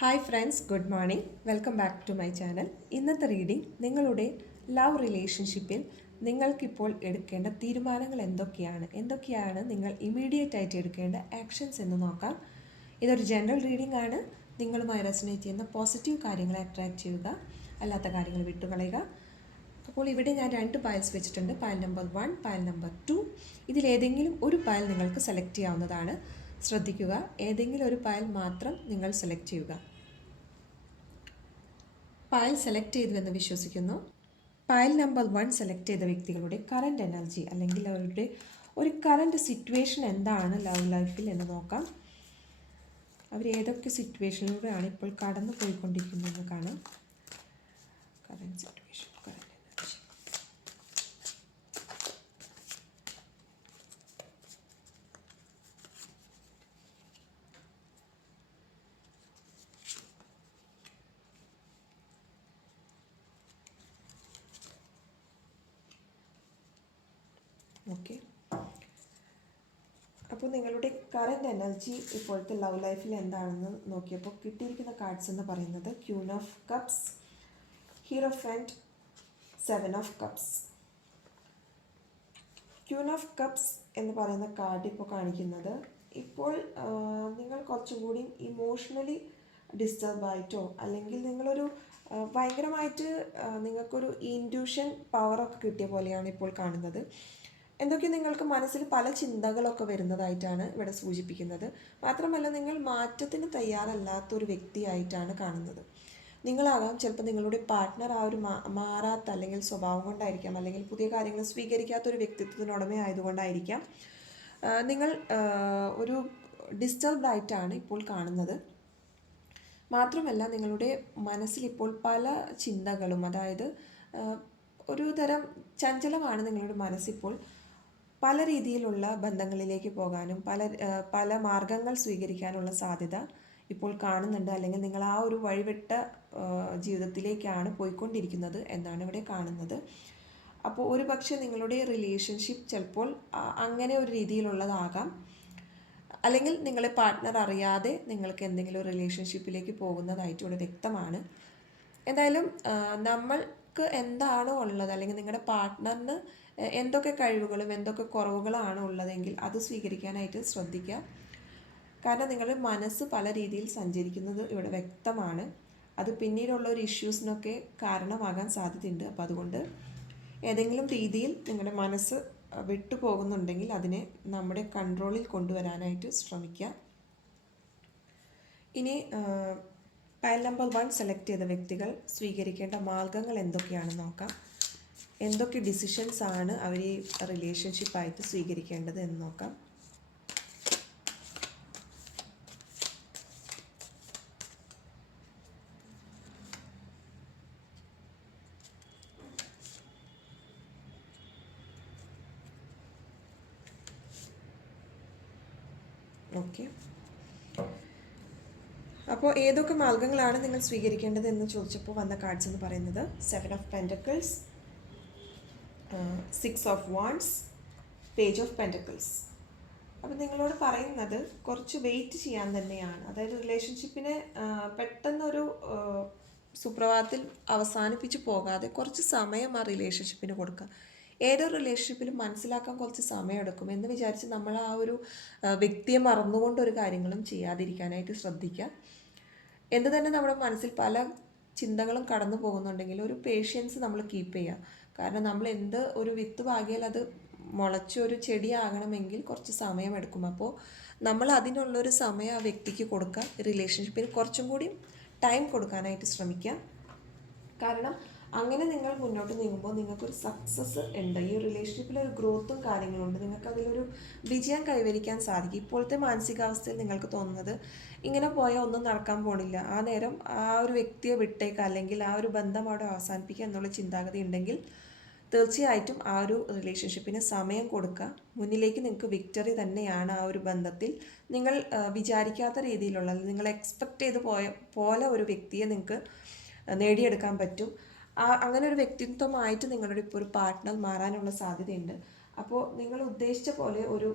Hi friends, good morning. Welcome back to my channel. ഇന്നത്തെ reading നിങ്ങളുടെ love റിലേഷൻഷിപ്പിൽ നിങ്ങൾക്കിപ്പോൾ എടുക്കേണ്ട തീരുമാനങ്ങൾ എന്തൊക്കെയാണ് നിങ്ങൾ ഇമ്മീഡിയറ്റ് ആയിട്ട് എടുക്കേണ്ട ആക്ഷൻസ് എന്ന് നോക്കാം. ഇതൊരു ജനറൽ റീഡിംഗ് ആണ്. നിങ്ങളുമായി റെസൊനേറ്റ് ചെയ്യുന്ന പോസിറ്റീവ് കാര്യങ്ങളെ അട്രാക്റ്റ് ചെയ്യുക, അല്ലാത്ത കാര്യങ്ങൾ വിട്ടുകളയുക. അപ്പോൾ ഇവിടെ ഞാൻ 2 പയൽസ് വെച്ചിട്ടുണ്ട്. പയൽ നമ്പർ 1, പയൽ നമ്പർ 2. ഇതിലേതെങ്കിലും ഒരു പയൽ നിങ്ങൾക്ക് സെലക്ട് ചെയ്യാവുന്നതാണ്. ശ്രദ്ധിക്കുക, ഏതെങ്കിലും ഒരു പയൽ മാത്രം നിങ്ങൾ സെലക്ട് ചെയ്യുക. പയൽ സെലക്ട് ചെയ്തുവെന്ന് വിശ്വസിക്കുന്നു. പയൽ നമ്പർ 1 സെലക്ട് ചെയ്ത വ്യക്തികളുടെ കറൻറ്റ് എനർജി അല്ലെങ്കിൽ അവരുടെ ഒരു കറൻറ്റ് സിറ്റുവേഷൻ എന്താണ് ലവ് ലൈഫിൽ എന്ന് നോക്കാം. അവർ ഏതൊക്കെ സിറ്റുവേഷനിലൂടെയാണ് ഇപ്പോൾ കടന്നു പോയിക്കൊണ്ടിരിക്കുന്നതെന്ന് കാണാം. Current situation, current energy. Okay, അപ്പോൾ നിങ്ങളുടെ കറൻറ്റ് എനർജി ഇപ്പോഴത്തെ ലവ് ലൈഫിൽ എന്താണെന്ന് നോക്കിയപ്പോൾ കിട്ടിയിരിക്കുന്ന കാർഡ്സ് എന്ന് പറയുന്നത് queen of cups, hierophant, 7 of cups. Queen of cups എന്ന് പറയുന്ന കാർഡ് ഇപ്പോൾ കാണിക്കുന്നത് ഇപ്പോൾ നിങ്ങൾ കുറച്ചും കൂടി ഇമോഷണലി ഡിസ്റ്റർബായിട്ടോ അല്ലെങ്കിൽ നിങ്ങളൊരു ഭയങ്കരമായിട്ട് നിങ്ങൾക്കൊരു ഇൻറ്റ്യൂഷൻ പവറൊക്കെ കിട്ടിയ പോലെയാണ് ഇപ്പോൾ കാണുന്നത്. എന്തൊക്കെ നിങ്ങൾക്ക് മനസ്സിൽ പല ചിന്തകളൊക്കെ വരുന്നതായിട്ടാണ് ഇവിടെ സൂചിപ്പിക്കുന്നത്. മാത്രമല്ല, നിങ്ങൾ മാറ്റത്തിന് തയ്യാറല്ലാത്തൊരു വ്യക്തിയായിട്ടാണ് കാണുന്നത്. നിങ്ങളാകാം ചിലപ്പോൾ നിങ്ങളുടെ പാർട്ട്ണർ ആ ഒരു മാറാത്ത അല്ലെങ്കിൽ സ്വഭാവം കൊണ്ടായിരിക്കാം, അല്ലെങ്കിൽ പുതിയ കാര്യങ്ങൾ സ്വീകരിക്കാത്തൊരു വ്യക്തിത്വത്തിനുടമ ആയതുകൊണ്ടായിരിക്കാം നിങ്ങൾ ഒരു ഡിസ്റ്റർബ്ഡ് ആയിട്ടാണ് ഇപ്പോൾ കാണുന്നത്. മാത്രമല്ല, നിങ്ങളുടെ മനസ്സിലിപ്പോൾ പല ചിന്തകളും, അതായത് ഒരു തരം ചഞ്ചലമാണ് നിങ്ങളുടെ മനസ്സിപ്പോൾ. പല രീതിയിലുള്ള ബന്ധങ്ങളിലേക്ക് പോകാനും പല മാർഗങ്ങൾ സ്വീകരിക്കാനുള്ള സാധ്യത ഇപ്പോൾ കാണുന്നുണ്ട്. അല്ലെങ്കിൽ നിങ്ങൾ ആ ഒരു വഴിവിട്ട ജീവിതത്തിലേക്കാണ് പോയിക്കൊണ്ടിരിക്കുന്നത് എന്നാണ് ഇവിടെ കാണുന്നത്. അപ്പോൾ ഒരു പക്ഷേ നിങ്ങളുടെ റിലേഷൻഷിപ്പ് ചിലപ്പോൾ അങ്ങനെ ഒരു രീതിയിലുള്ളതാകാം, അല്ലെങ്കിൽ നിങ്ങളെ പാർട്ട്ണർ അറിയാതെ നിങ്ങൾക്ക് എന്തെങ്കിലും റിലേഷൻഷിപ്പിലേക്ക് പോകുന്നതായിട്ട് ഇവിടെ വ്യക്തമാണ്. എന്തായാലും നമ്മൾക്ക് എന്താണോ ഉള്ളത്, അല്ലെങ്കിൽ നിങ്ങളുടെ പാർട്ട്ണറിന് എന്തൊക്കെ കഴിവുകളും എന്തൊക്കെ കുറവുകളാണ് ഉള്ളതെങ്കിൽ അത് സ്വീകരിക്കാനായിട്ട് ശ്രദ്ധിക്കുക. കാരണം നിങ്ങളുടെ മനസ്സ് പല രീതിയിൽ സഞ്ചരിക്കുന്നത് ഇവിടെ വ്യക്തമാണ്. അത് പിന്നീടുള്ള ഒരു ഇഷ്യൂസിനൊക്കെ കാരണമാകാൻ സാധ്യതയുണ്ട്. അപ്പോൾ അതുകൊണ്ട് ഏതെങ്കിലും രീതിയിൽ നിങ്ങളുടെ മനസ്സ് വിട്ടുപോകുന്നുണ്ടെങ്കിൽ അതിനെ നമ്മുടെ കൺട്രോളിൽ കൊണ്ടുവരാനായിട്ട് ശ്രമിക്കുക. ഇനി പയൽ നമ്പർ 1 സെലക്ട് ചെയ്ത വ്യക്തികൾ സ്വീകരിക്കേണ്ട മാർഗങ്ങൾ എന്തൊക്കെയാണെന്ന് നോക്കാം. എന്തൊക്കെ ഡിസിഷൻസ് ആണ് അവർ ഈ റിലേഷൻഷിപ്പായിട്ട് സ്വീകരിക്കേണ്ടത് എന്ന് നോക്കാം. ഓക്കെ, അപ്പോൾ ഏതൊക്കെ മാർഗങ്ങളാണ് നിങ്ങൾ സ്വീകരിക്കേണ്ടത് എന്ന് ചോദിച്ചപ്പോൾ വന്ന കാർഡ്സ് എന്ന് പറയുന്നത് 7 of pentacles, 6 of wants, page of pentacles. അപ്പോൾ നിങ്ങളോട് പറയുന്നത് കുറച്ച് വെയിറ്റ് ചെയ്യാൻ തന്നെയാണ്. അതായത് റിലേഷൻഷിപ്പിനെ പെട്ടെന്നൊരു സുപ്രഭാതത്തിൽ അവസാനിപ്പിച്ച് പോകാതെ കുറച്ച് സമയം ആ റിലേഷൻഷിപ്പിന് കൊടുക്കുക. ഏതൊരു റിലേഷൻഷിപ്പിലും മനസ്സിലാക്കാൻ കുറച്ച് സമയമെടുക്കും എന്ന് വിചാരിച്ച് നമ്മൾ ആ ഒരു വ്യക്തിയെ മറന്നുകൊണ്ട് ഒരു കാര്യങ്ങളും ചെയ്യാതിരിക്കാനായിട്ട് ശ്രദ്ധിക്കുക. എന്ത് തന്നെ നമ്മുടെ മനസ്സിൽ പല ചിന്തകളും കടന്നു പോകുന്നുണ്ടെങ്കിൽ ഒരു പേഷ്യൻസ് നമ്മൾ കീപ്പ് ചെയ്യുക. കാരണം നമ്മൾ എന്ത് ഒരു വിത്ത് പാകിയാൽ അത് മുളച്ചൊരു ചെടിയാകണമെങ്കിൽ കുറച്ച് സമയമെടുക്കും. അപ്പോൾ നമ്മൾ അതിനുള്ളൊരു സമയം ആ വ്യക്തിക്ക് കൊടുക്കുക. റിലേഷൻഷിപ്പിന് കുറച്ചും കൂടി ടൈം കൊടുക്കാനായിട്ട് ശ്രമിക്കുക. കാരണം അങ്ങനെ നിങ്ങൾ മുന്നോട്ട് നീങ്ങുമ്പോൾ നിങ്ങൾക്കൊരു സക്സസ് ഉണ്ട്. ഈ റിലേഷൻഷിപ്പിൽ ഒരു ഗ്രോത്തും കാര്യങ്ങളുണ്ട്. നിങ്ങൾക്ക് അതിലൊരു വിജയം കൈവരിക്കാൻ സാധിക്കും. ഇപ്പോഴത്തെ മാനസികാവസ്ഥയിൽ നിങ്ങൾക്ക് തോന്നുന്നത് ഇങ്ങനെ പോയാൽ ഒന്നും നടക്കാൻ പോണില്ല, ആ നേരം ആ ഒരു വ്യക്തിയെ വിട്ടേക്കുക അല്ലെങ്കിൽ ആ ഒരു ബന്ധം അവിടെ അവസാനിപ്പിക്കുക എന്നുള്ള ചിന്താഗതി ഉണ്ടെങ്കിൽ തീർച്ചയായിട്ടും ആ ഒരു റിലേഷൻഷിപ്പിന് സമയം കൊടുക്കുക. മുന്നിലേക്ക് നിങ്ങൾക്ക് വിക്ടറി തന്നെയാണ് ആ ഒരു ബന്ധത്തിൽ. നിങ്ങൾ വിചാരിക്കാത്ത രീതിയിലുള്ള, നിങ്ങൾ എക്സ്പെക്റ്റ് ചെയ്ത് പോലെ ഒരു വ്യക്തിയെ നിങ്ങൾക്ക് നേടിയെടുക്കാൻ പറ്റും. അങ്ങനെ ഒരു വ്യക്തിത്വമായിട്ട് നിങ്ങളുടെ ഇപ്പോൾ ഒരു പാർട്ട്ണർ മാറാനുള്ള സാധ്യതയുണ്ട്. അപ്പോൾ നിങ്ങൾ ഉദ്ദേശിച്ച പോലെ ഒരു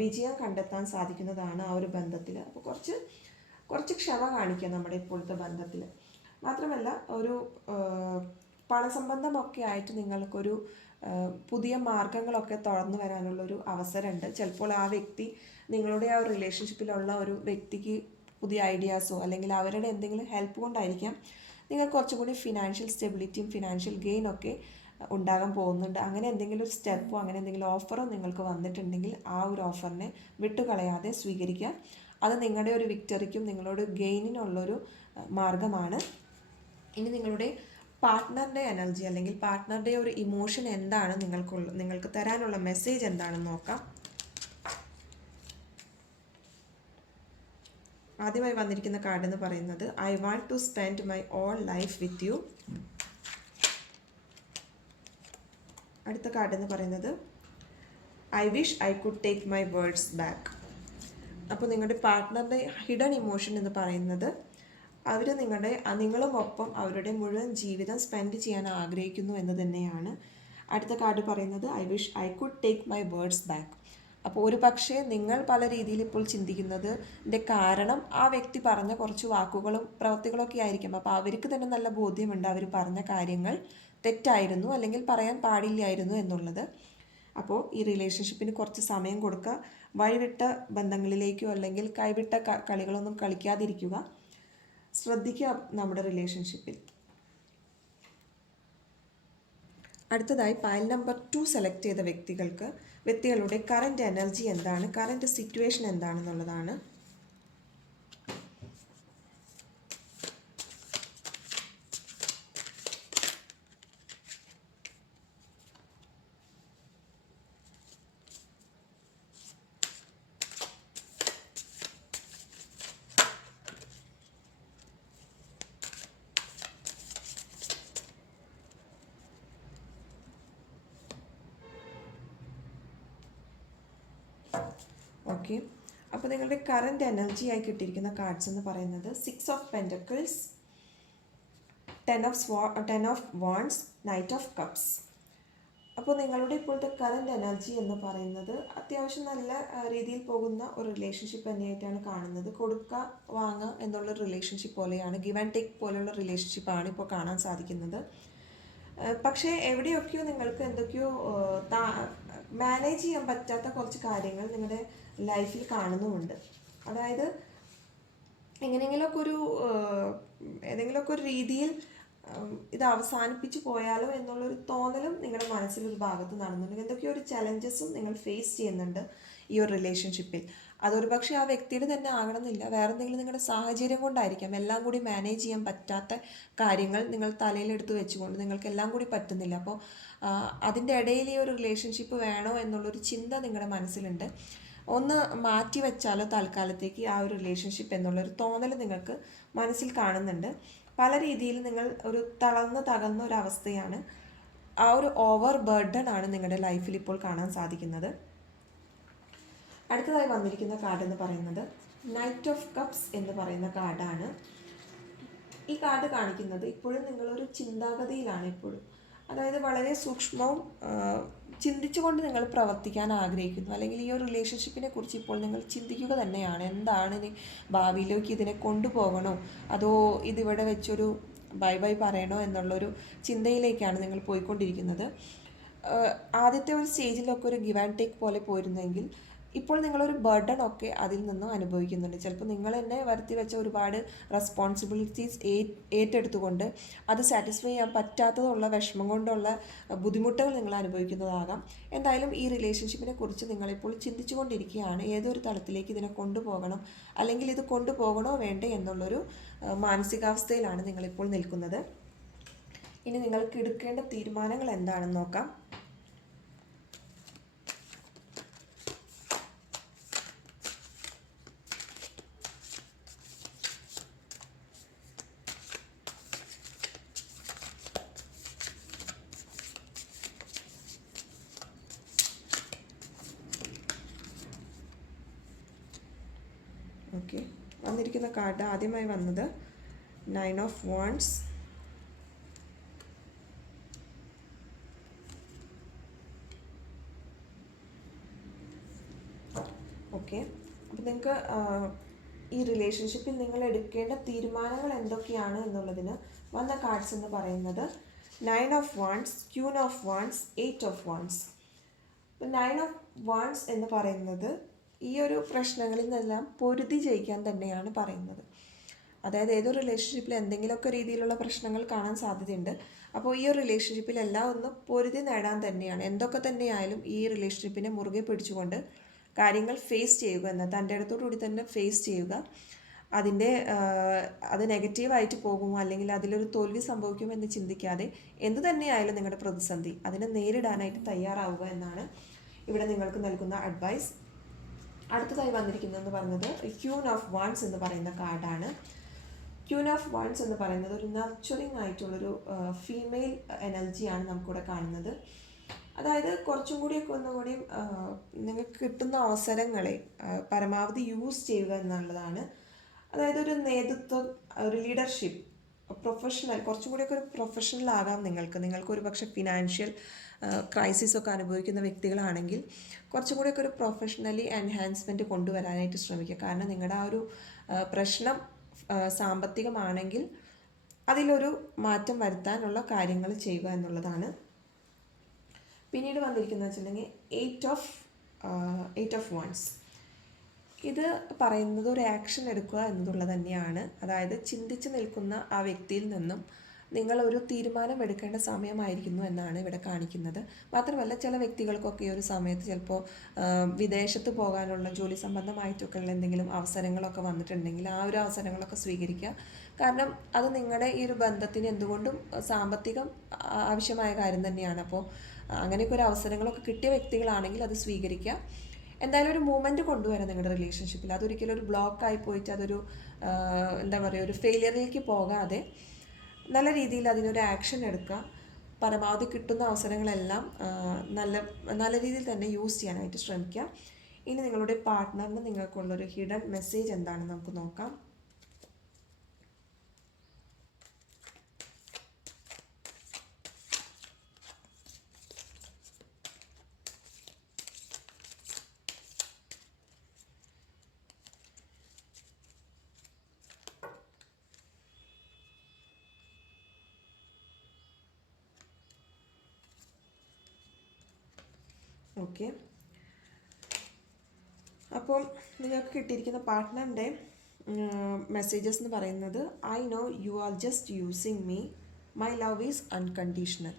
വിജയം കണ്ടെത്താൻ സാധിക്കുന്നതാണ് ആ ഒരു ബന്ധത്തിൽ. അപ്പോൾ കുറച്ച് ക്ഷമ കാണിക്കുക നമ്മുടെ ഇപ്പോഴത്തെ ബന്ധത്തിൽ. മാത്രമല്ല ഒരു പണസംബന്ധമൊക്കെ ആയിട്ട് നിങ്ങൾക്കൊരു പുതിയ മാർഗങ്ങളൊക്കെ തുറന്നു വരാനുള്ളൊരു അവസരമുണ്ട്. ചിലപ്പോൾ ആ വ്യക്തി നിങ്ങളുടെ ആ ഒരു റിലേഷൻഷിപ്പിലുള്ള ഒരു വ്യക്തിക്ക് പുതിയ ഐഡിയാസോ അല്ലെങ്കിൽ അവരുടെ എന്തെങ്കിലും ഹെൽപ്പ് കൊണ്ടായിരിക്കാം നിങ്ങൾക്ക് കുറച്ചുകൂടി ഫിനാൻഷ്യൽ സ്റ്റെബിലിറ്റിയും ഫിനാൻഷ്യൽ ഗെയിനൊക്കെ ഉണ്ടാകാൻ പോകുന്നുണ്ട്. അങ്ങനെ എന്തെങ്കിലും ഒരു സ്റ്റെപ്പോ അങ്ങനെ എന്തെങ്കിലും ഓഫറോ നിങ്ങൾക്ക് വന്നിട്ടുണ്ടെങ്കിൽ ആ ഒരു ഓഫറിനെ വിട്ടുകളയാതെ സ്വീകരിക്കുക. അത് നിങ്ങളുടെ ഒരു വിക്ടറിക്കും നിങ്ങളുടെ ഗെയിനിനുള്ളൊരു മാർഗമാണ്. ഇനി നിങ്ങളുടെ പാർട്ട്ണറുടെ എനർജി അല്ലെങ്കിൽ പാർട്ട്ണറുടെ ഒരു ഇമോഷൻ എന്താണ് നിങ്ങൾക്ക് തരാനുള്ള മെസ്സേജ് എന്താണെന്ന് നോക്കാം. ആദ്യമായി വന്നിരിക്കുന്ന കാർഡ് എന്ന് പറയുന്നത് I want to spend my all life with you. അടുത്ത കാർഡ് എന്ന് പറയുന്നത് I wish I could take my words back. അപ്പോൾ നിങ്ങളുടെ പാർട്ട്ണറുടെ ഹിഡൻ ഇമോഷൻ എന്ന് പറയുന്നത് അവർ നിങ്ങളുമൊപ്പം അവരുടെ മുഴുവൻ ജീവിതം സ്പെൻഡ് ചെയ്യാൻ ആഗ്രഹിക്കുന്നു എന്ന് തന്നെയാണ്. അടുത്ത കാർഡ് പറയുന്നത് I wish I could take my words back. അപ്പോൾ ഒരു പക്ഷേ നിങ്ങൾ പല രീതിയിൽ ഇപ്പോൾ ചിന്തിക്കുന്നതിൻ്റെ കാരണം ആ വ്യക്തി പറഞ്ഞ കുറച്ച് വാക്കുകളും പ്രവൃത്തികളൊക്കെ ആയിരിക്കും. അപ്പോൾ അവർക്ക് തന്നെ നല്ല ബോധ്യമുണ്ട് അവർ പറഞ്ഞ കാര്യങ്ങൾ തെറ്റായിരുന്നു അല്ലെങ്കിൽ പറയാൻ പാടില്ലായിരുന്നു എന്നുള്ളത്. അപ്പോൾ ഈ റിലേഷൻഷിപ്പിന് കുറച്ച് സമയം കൊടുക്കുക. വഴിവിട്ട ബന്ധങ്ങളിലേക്കോ അല്ലെങ്കിൽ കൈവിട്ട കളികളൊന്നും കളിക്കാതിരിക്കുക. ശ്രദ്ധിക്കുക നമ്മുടെ റിലേഷൻഷിപ്പിൽ. അടുത്തതായി പൈൽ നമ്പർ 2 സെലക്ട് ചെയ്ത വ്യക്തികളുടെ കറൻറ്റ് എനർജി എന്താണ്, കറൻറ്റ് സിറ്റുവേഷൻ എന്താണെന്നുള്ളതാണ്. ഓക്കെ, അപ്പോൾ നിങ്ങളുടെ കറൻറ്റ് എനർജി ആയി കിട്ടിയിരിക്കുന്ന കാർഡ്സ് എന്ന് പറയുന്നത് 6 of pentacles, 10 of wants, knight of cups. അപ്പോൾ നിങ്ങളുടെ ഇപ്പോഴത്തെ കറൻറ്റ് എനർജി എന്ന് പറയുന്നത് അത്യാവശ്യം നല്ല രീതിയിൽ പോകുന്ന ഒരു റിലേഷൻഷിപ്പ് തന്നെയായിട്ടാണ് കാണുന്നത്. കൊടുക്കുക വാങ്ങുക എന്നുള്ള റിലേഷൻഷിപ്പ് പോലെയാണ്, ഗിവ് ആൻഡ് ടേക്ക് പോലെയുള്ള റിലേഷൻഷിപ്പാണ് ഇപ്പോൾ കാണാൻ സാധിക്കുന്നത്. പക്ഷേ എവിടെയൊക്കെയോ നിങ്ങൾക്ക് എന്തൊക്കെയോ മാനേജ് ചെയ്യാൻ പറ്റാത്ത കുറച്ച് കാര്യങ്ങൾ നിങ്ങളുടെ ലൈഫിൽ കാണുന്നുമുണ്ട്. അതായത് ഏതെങ്കിലുമൊക്കെ ഒരു രീതിയിൽ ഇത് അവസാനിപ്പിച്ച് പോയാലോ എന്നുള്ളൊരു തോന്നലും നിങ്ങളുടെ മനസ്സിലൊരു ഭാഗത്ത് നടന്നുണ്ടെങ്കിൽ എന്തൊക്കെയോ ഒരു ചലഞ്ചസും നിങ്ങൾ ഫേസ് ചെയ്യുന്നുണ്ട് ഈ ഒരു റിലേഷൻഷിപ്പിൽ. അതൊരു പക്ഷേ ആ വ്യക്തിയുടെ തന്നെ ആകണമെന്നില്ല, വേറെ എന്തെങ്കിലും നിങ്ങളുടെ സാഹചര്യം കൊണ്ടായിരിക്കാം. എല്ലാം കൂടി മാനേജ് ചെയ്യാൻ പറ്റാത്ത കാര്യങ്ങൾ നിങ്ങൾ തലയിലെടുത്ത് വെച്ചുകൊണ്ട് നിങ്ങൾക്ക് എല്ലാം കൂടി പറ്റുന്നില്ല. അപ്പോൾ അതിൻ്റെ ഇടയിൽ ഈ ഒരു റിലേഷൻഷിപ്പ് വേണോ എന്നുള്ളൊരു ചിന്ത നിങ്ങളുടെ മനസ്സിലുണ്ട്. ഒന്ന് മാറ്റി വെച്ചാലോ തൽക്കാലത്തേക്ക് ആ ഒരു റിലേഷൻഷിപ്പ് എന്നുള്ളൊരു തോന്നൽ നിങ്ങൾക്ക് മനസ്സിൽ കാണുന്നുണ്ട്. പല രീതിയിൽ നിങ്ങൾ ഒരു തകർന്ന ഒരവസ്ഥയാണ്. ആ ഒരു ഓവർ ബർഡൺ ആണ് നിങ്ങളുടെ ലൈഫിൽ ഇപ്പോൾ കാണാൻ സാധിക്കുന്നത്. അടുത്തതായി വന്നിരിക്കുന്ന കാർഡ് എന്ന് പറയുന്നത് നൈറ്റ് ഓഫ് കപ്സ് എന്ന് പറയുന്ന കാർഡാണ്. ഈ കാർഡ് കാണിക്കുന്നത് ഇപ്പോഴും നിങ്ങളൊരു ചിന്താഗതിയിലാണ് ഇപ്പോഴും. അതായത് വളരെ സൂക്ഷ്മവും ചിന്തിച്ചുകൊണ്ട് നിങ്ങൾ പ്രവർത്തിക്കാൻ ആഗ്രഹിക്കുന്നു, അല്ലെങ്കിൽ ഈ ഒരു റിലേഷൻഷിപ്പിനെ കുറിച്ച് ഇപ്പോൾ നിങ്ങൾ ചിന്തിക്കുക തന്നെയാണ്. എന്താണ് ഇനി ഭാവിയിലേക്ക് ഇതിനെ കൊണ്ടുപോകണോ അതോ ഇതിവിടെ വെച്ചൊരു ബൈ ബൈ പറയണോ എന്നുള്ളൊരു ചിന്തയിലേക്കാണ് നിങ്ങൾ പോയിക്കൊണ്ടിരിക്കുന്നത്. ആദ്യത്തെ ഒരു സ്റ്റേജിലൊക്കെ ഒരു ഗിവ് ആൻഡ് ടേക്ക് പോലെ പോയിരുന്നെങ്കിൽ ഇപ്പോൾ നിങ്ങളൊരു ബർഡൺ ഒക്കെ അതിൽ നിന്നും അനുഭവിക്കുന്നുണ്ട്. ചിലപ്പോൾ നിങ്ങൾ തന്നെ വരുത്തി വെച്ച ഒരുപാട് റെസ്പോൺസിബിലിറ്റീസ് ഏറ്റെടുത്തുകൊണ്ട് അത് സാറ്റിസ്ഫൈ ചെയ്യാൻ പറ്റാത്തതുള്ള വിഷമം കൊണ്ടുള്ള ബുദ്ധിമുട്ടുകൾ നിങ്ങൾ അനുഭവിക്കുന്നതാകാം. എന്തായാലും ഈ റിലേഷൻഷിപ്പിനെ കുറിച്ച് നിങ്ങളിപ്പോൾ ചിന്തിച്ചു കൊണ്ടിരിക്കുകയാണ്. ഏതൊരു തലത്തിലേക്ക് ഇതിനെ കൊണ്ടുപോകണം, അല്ലെങ്കിൽ ഇത് കൊണ്ടുപോകണോ വേണ്ടേ എന്നുള്ളൊരു മാനസികാവസ്ഥയിലാണ് നിങ്ങളിപ്പോൾ നിൽക്കുന്നത്. ഇനി നിങ്ങൾക്ക് എടുക്കേണ്ട തീരുമാനങ്ങൾ എന്താണെന്ന് നോക്കാം. ഓക്കെ, വന്നിരിക്കുന്ന കാർഡ് ആദ്യമായി വന്നത് 9 ഓഫ് വാണ്ട്സ്, അപ്പോൾ നിങ്ങൾക്ക് ഈ റിലേഷൻഷിപ്പിൽ നിങ്ങൾ എടുക്കേണ്ട തീരുമാനങ്ങൾ എന്തൊക്കെയാണ് എന്നുള്ളതിന് വന്ന കാർഡ്സ് എന്ന് പറയുന്നത് 9 of wands, queen of wands, 8 of wands. അപ്പോൾ 9 ഓഫ് വാൺസ് എന്ന് പറയുന്നത് ഈ ഒരു പ്രശ്നങ്ങളിൽ നിന്നെല്ലാം പൊരുതി ജയിക്കാൻ തന്നെയാണ് പറയുന്നത്. അതായത് ഏതൊരു റിലേഷൻഷിപ്പിൽ എന്തെങ്കിലുമൊക്കെ രീതിയിലുള്ള പ്രശ്നങ്ങൾ കാണാൻ സാധ്യതയുണ്ട്. അപ്പോൾ ഈ ഒരു റിലേഷൻഷിപ്പിലെല്ലാം ഒന്ന് പൊരുതി നേടാൻ തന്നെയാണ്. എന്തൊക്കെ തന്നെയായാലും ഈ റിലേഷൻഷിപ്പിനെ മുറുകെ പിടിച്ചുകൊണ്ട് കാര്യങ്ങൾ ഫേസ് ചെയ്യുക എന്ന തൻ്റെ അടുത്തോടുകൂടി തന്നെ ഫേസ് ചെയ്യുക. അത് നെഗറ്റീവായിട്ട് പോകുമോ അല്ലെങ്കിൽ അതിലൊരു തോൽവി സംഭവിക്കുമോ എന്ന് ചിന്തിക്കാതെ എന്ത് തന്നെയായാലും നിങ്ങളുടെ പ്രതിസന്ധി അതിനെ നേരിടാനായിട്ട് തയ്യാറാവുക എന്നാണ് ഇവിടെ നിങ്ങൾക്ക് നൽകുന്ന അഡ്വൈസ്. അടുത്തതായി വന്നിരിക്കുന്നതെന്ന് പറയുന്നത് ക്യൂൻ ഓഫ് വാൺസ് എന്ന് പറയുന്ന കാർഡാണ്. ക്യൂൻ ഓഫ് വാൺസ് എന്ന് പറയുന്നത് ഒരു നർച്ചറിങ് ആയിട്ടുള്ളൊരു ഫീമെയിൽ എനർജിയാണ് നമുക്കിവിടെ കാണുന്നത്. അതായത് കുറച്ചും കൂടിയൊക്കെ ഒന്നുകൂടിയും നിങ്ങൾക്ക് കിട്ടുന്ന അവസരങ്ങളെ പരമാവധി യൂസ് ചെയ്യുക എന്നുള്ളതാണ്. അതായത് ഒരു നേതൃത്വം, ഒരു ലീഡർഷിപ്പ്, പ്രൊഫഷണൽ, കുറച്ചും കൂടിയൊക്കെ ഒരു പ്രൊഫഷണൽ ആകാം നിങ്ങൾക്ക് ഒരു പക്ഷേ ഫിനാൻഷ്യൽ ക്രൈസിസ് ഒക്കെ അനുഭവിക്കുന്ന വ്യക്തികളാണെങ്കിൽ കുറച്ചും കൂടിയൊക്കെ ഒരു പ്രൊഫഷണലി എൻഹാൻസ്മെൻറ്റ് കൊണ്ടുവരാനായിട്ട് ശ്രമിക്കുക. കാരണം നിങ്ങളുടെ ആ ഒരു പ്രശ്നം സാമ്പത്തികമാണെങ്കിൽ അതിലൊരു മാറ്റം വരുത്താനുള്ള കാര്യങ്ങൾ ചെയ്യുക എന്നുള്ളതാണ്. പിന്നീട് വന്നിരിക്കുന്നത് വെച്ചിട്ടുണ്ടെങ്കിൽ 8 ഓഫ് വാൺസ്. ഇത് പറയുന്നത് ഒരു ആക്ഷൻ എടുക്കുക എന്നുള്ളത് തന്നെയാണ്. അതായത് ചിന്തിച്ച് നിൽക്കുന്ന ആ വ്യക്തിയിൽ നിന്നും നിങ്ങളൊരു തീരുമാനം എടുക്കേണ്ട സമയമായിരിക്കുന്നു എന്നാണ് ഇവിടെ കാണിക്കുന്നത്. മാത്രമല്ല ചില വ്യക്തികൾക്കൊക്കെ ഈ ഒരു സമയത്ത് ചിലപ്പോൾ വിദേശത്ത് പോകാനുള്ള ജോലി സംബന്ധമായിട്ടൊക്കെ ഉള്ള എന്തെങ്കിലും അവസരങ്ങളൊക്കെ വന്നിട്ടുണ്ടെങ്കിൽ ആ ഒരു അവസരങ്ങളൊക്കെ സ്വീകരിക്കുക. കാരണം അത് നിങ്ങളുടെ ഈ ഒരു ബന്ധത്തിന് എന്തുകൊണ്ടും സാമ്പത്തികം ആവശ്യമായ കാര്യം തന്നെയാണ്. അപ്പോൾ അങ്ങനെയൊക്കെ ഒരു അവസരങ്ങളൊക്കെ കിട്ടിയ വ്യക്തികളാണെങ്കിൽ അത് സ്വീകരിക്കുക. എന്തായാലും ഒരു മൂവ്മെൻറ്റ് കൊണ്ടുവരാം നിങ്ങളുടെ റിലേഷൻഷിപ്പിൽ. അതൊരിക്കലും ഒരു ബ്ലോക്കായി പോയിട്ട് അതൊരു എന്താ പറയുക, ഒരു ഫെയിലിയറിലേക്ക് പോകാതെ നല്ല രീതിയിൽ അതിനൊരു ആക്ഷൻ എടുക്കുക. പരമാവധി കിട്ടുന്ന അവസരങ്ങളെല്ലാം നല്ല രീതിയിൽ തന്നെ യൂസ് ചെയ്യാനായിട്ട് ശ്രമിക്കുക. ഇനി നിങ്ങളുടെ പാർട്ട്ണറിന് നിങ്ങൾക്കുള്ളൊരു ഹിഡൻ മെസ്സേജ് എന്താണെന്ന് നമുക്ക് നോക്കാം. ഓക്കെ, അപ്പം നിങ്ങൾക്ക് കിട്ടിയിരിക്കുന്ന പാർട്ട്ണറിൻ്റെ മെസ്സേജസ് എന്ന് പറയുന്നത് I know you are just using me, my love is unconditional.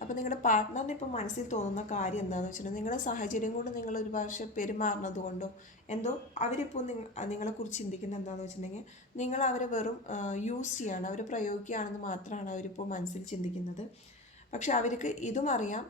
അപ്പോൾ നിങ്ങളുടെ പാർട്ട്ണറിന് ഇപ്പോൾ മനസ്സിൽ തോന്നുന്ന കാര്യം എന്താണെന്ന് വെച്ചിട്ടുണ്ടെങ്കിൽ നിങ്ങളുടെ സാഹചര്യം കൊണ്ട് നിങ്ങൾ ഒരു പക്ഷേ പെരുമാറുന്നത് കൊണ്ടോ എന്തോ അവരിപ്പോൾ നിങ്ങളെക്കുറിച്ച് ചിന്തിക്കുന്നത് എന്താണെന്ന് വെച്ചിട്ടുണ്ടെങ്കിൽ നിങ്ങൾ അവരെ വെറും യൂസ് ചെയ്യാണ്, അവർ പ്രയോഗിക്കുകയാണെന്ന് മാത്രമാണ് അവരിപ്പോൾ മനസ്സിൽ ചിന്തിക്കുന്നത്. പക്ഷെ അവർക്ക് ഇതും അറിയാം,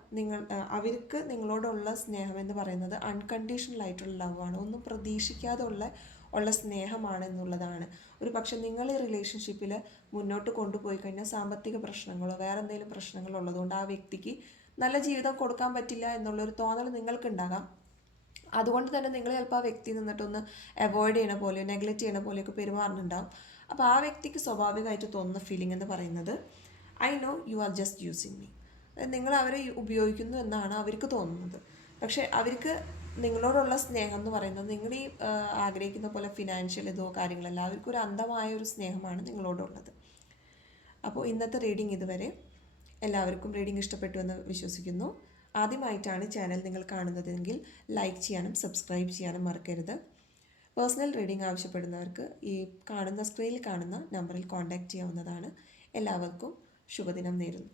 അവർക്ക് നിങ്ങളോടുള്ള സ്നേഹം എന്ന് പറയുന്നത് അൺകണ്ടീഷണൽ ആയിട്ടുള്ള ലവാണ്, ഒന്നും പ്രതീക്ഷിക്കാതെ ഉള്ള സ്നേഹമാണ് എന്നുള്ളതാണ്. ഒരു പക്ഷെ നിങ്ങൾ ഈ റിലേഷൻഷിപ്പിൽ മുന്നോട്ട് കൊണ്ടുപോയി കഴിഞ്ഞാൽ സാമ്പത്തിക പ്രശ്നങ്ങളോ വേറെ എന്തെങ്കിലും പ്രശ്നങ്ങളോ ഉള്ളതുകൊണ്ട് ആ വ്യക്തിക്ക് നല്ല ജീവിതം കൊടുക്കാൻ പറ്റില്ല എന്നുള്ളൊരു തോന്നൽ നിങ്ങൾക്കുണ്ടാകാം. അതുകൊണ്ട് തന്നെ നിങ്ങൾ ചിലപ്പോൾ ആ വ്യക്തി നിന്നിട്ടൊന്ന് അവോയ്ഡ് ചെയ്യണ പോലെയോ നെഗ്ലക്റ്റ് ചെയ്യണ പോലെയൊക്കെ പെരുമാറുന്നുണ്ടാവും. അപ്പോൾ ആ വ്യക്തിക്ക് സ്വാഭാവികമായിട്ട് തോന്നുന്ന ഫീലിംഗ് എന്ന് പറയുന്നത് I know you are just using me, നിങ്ങൾ അവരെ ഉപയോഗിക്കുന്നു എന്നാണ് അവർക്ക് തോന്നുന്നത്. പക്ഷേ അവർക്ക് നിങ്ങളോടുള്ള സ്നേഹം എന്ന് പറയുന്നത് നിങ്ങൾ ഈ ആഗ്രഹിക്കുന്ന പോലെ ഫിനാൻഷ്യൽ ഇതോ കാര്യങ്ങളല്ല, അവർക്കൊരു അന്ധമായ ഒരു സ്നേഹമാണ് നിങ്ങളോടുള്ളത്. അപ്പോൾ ഇന്നത്തെ റീഡിംഗ് ഇതുവരെ. എല്ലാവർക്കും റീഡിംഗ് ഇഷ്ടപ്പെട്ടു എന്ന് വിശ്വസിക്കുന്നു. ആദ്യമായിട്ടാണ് ചാനൽ നിങ്ങൾ കാണുന്നതെങ്കിൽ ലൈക്ക് ചെയ്യാനും സബ്സ്ക്രൈബ് ചെയ്യാനും മറക്കരുത്. പേഴ്സണൽ റീഡിംഗ് ആവശ്യപ്പെടുന്നവർക്ക് ഈ സ്ക്രീനിൽ കാണുന്ന നമ്പറിൽ കോൺടാക്റ്റ് ചെയ്യാവുന്നതാണ്. എല്ലാവർക്കും ശുഭദിനം നേരുന്നു.